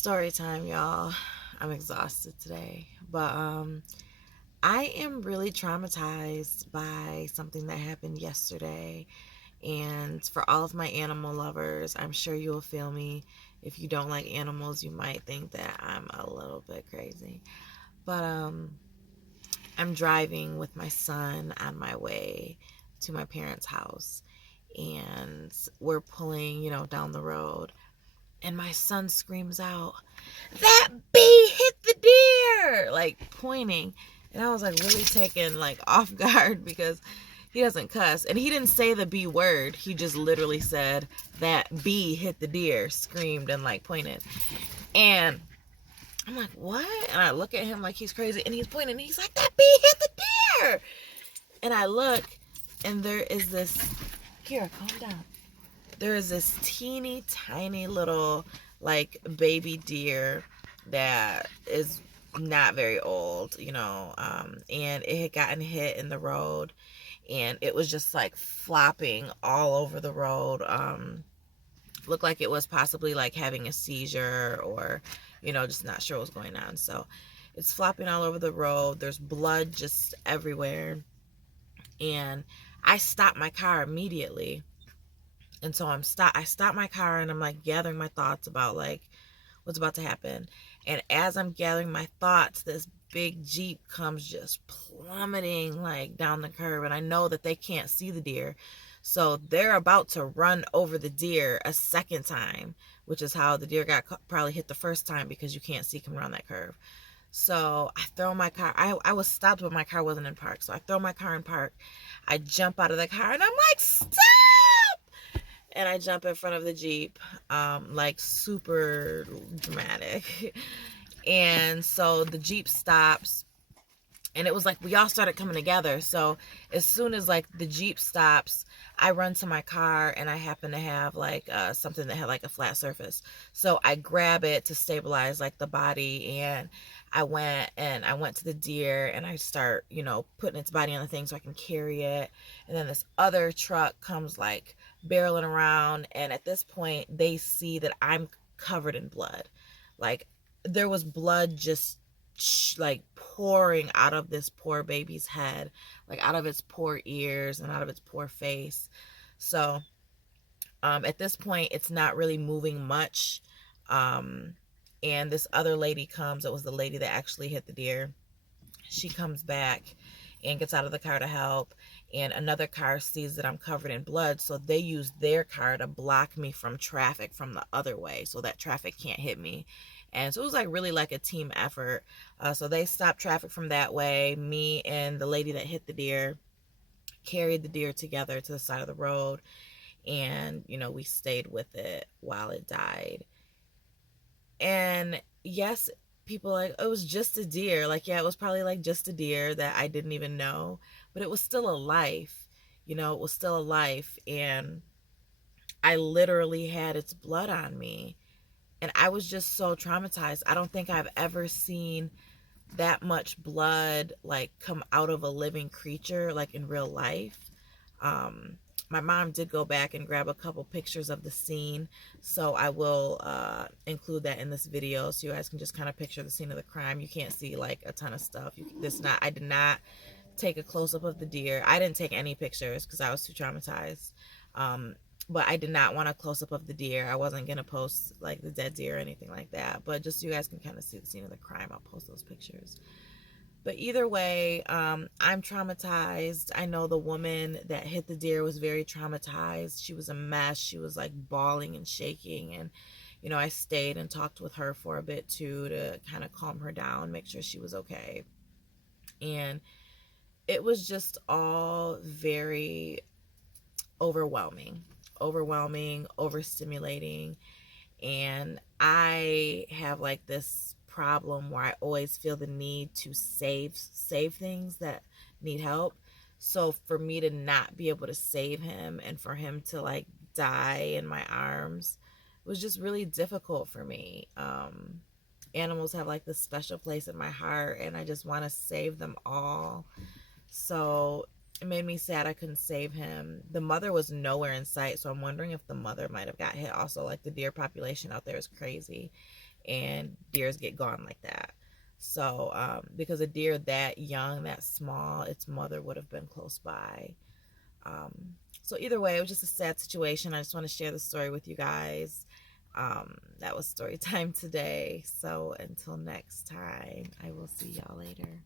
Story time, y'all. I'm exhausted today, but I am really traumatized by something that happened yesterday. And for all of my animal lovers, I'm sure you will feel me. If you don't like animals, you might think that I'm a little bit crazy. But I'm driving with my son on my way to my parents' house, and we're pulling, down the road. And my son screams out, "That bee hit the deer!" Like pointing. And I was like really taken like off guard because he doesn't cuss. And he didn't say the B word. He just literally said, "That bee hit the deer," screamed and like pointed. And I'm like, "What?" And I look at him like he's crazy. And he's pointing. And he's like, "That bee hit the deer!" And I look, and there is this, Kira, calm down. There is this teeny tiny little like baby deer that is not very old, and it had gotten hit in the road, and it was just like flopping all over the road. Looked like it was possibly like having a seizure, or just not sure what was going on. So it's flopping all over the road. There's blood just everywhere, and I stopped my car immediately. And so I stopped my car, and I'm like gathering my thoughts about like what's about to happen. And as I'm gathering my thoughts, this big Jeep comes just plummeting like down the curb, and I know that they can't see the deer. So they're about to run over the deer a second time, which is how the deer got probably hit the first time, because you can't see coming around that curve. So I throw my car. I was stopped, but my car wasn't in park. So I throw my car in park. I jump out of the car, and I'm like, "Stop!" And I jump in front of the Jeep, like super dramatic. And so the Jeep stops, and it was like we all started coming together. So as soon as like the Jeep stops, I run to my car, and I happen to have like something that had like a flat surface. So I grab it to stabilize like the body, and I went to the deer, and I start, putting its body on the thing so I can carry it. And then this other truck comes like barreling around, and at this point they see that I'm covered in blood. Like there was blood just like pouring out of this poor baby's head, like out of its poor ears and out of its poor face. So at this point it's not really moving much. And this other lady comes. It was the lady that actually hit the deer. She comes back and gets out of the car to help, and another car sees that I'm covered in blood, so they use their car to block me from traffic from the other way so that traffic can't hit me. And so it was like really like a team effort. So they stopped traffic from that way. Me and the lady that hit the deer carried the deer together to the side of the road, and we stayed with it while it died. And yes, people like, "Oh, it was just a deer." Like, yeah, it was probably like just a deer that I didn't even know, but it was still a life. It was still a life, and I literally had its blood on me, and I was just so traumatized. I don't think I've ever seen that much blood like come out of a living creature like in real life. My mom did go back and grab a couple pictures of the scene, so I will include that in this video so you guys can just kind of picture the scene of the crime. You can't see like a ton of stuff. I did not take a close-up of the deer. I didn't take any pictures because I was too traumatized. But I did not want a close-up of the deer. I wasn't going to post like the dead deer or anything like that, but just so you guys can kind of see the scene of the crime, I'll post those pictures. But either way, I'm traumatized. I know the woman that hit the deer was very traumatized. She was a mess. She was like bawling and shaking. And, I stayed and talked with her for a bit too to kind of calm her down, make sure she was okay. And it was just all very overwhelming, overstimulating. And I have like this problem where I always feel the need to save things that need help. So for me to not be able to save him, and for him to like die in my arms, was just really difficult for me. Animals have like this special place in my heart, and I just want to save them all. So it made me sad I couldn't save him. The mother was nowhere in sight, so I'm wondering if the mother might have got hit also. Like the deer population out there is crazy. and deers get gone like that. So because a deer that young, that small, its mother would have been close by. um, so either way, it was just a sad situation. I just want to share the story with you guys. That was story time today. So until next time, I will see y'all later.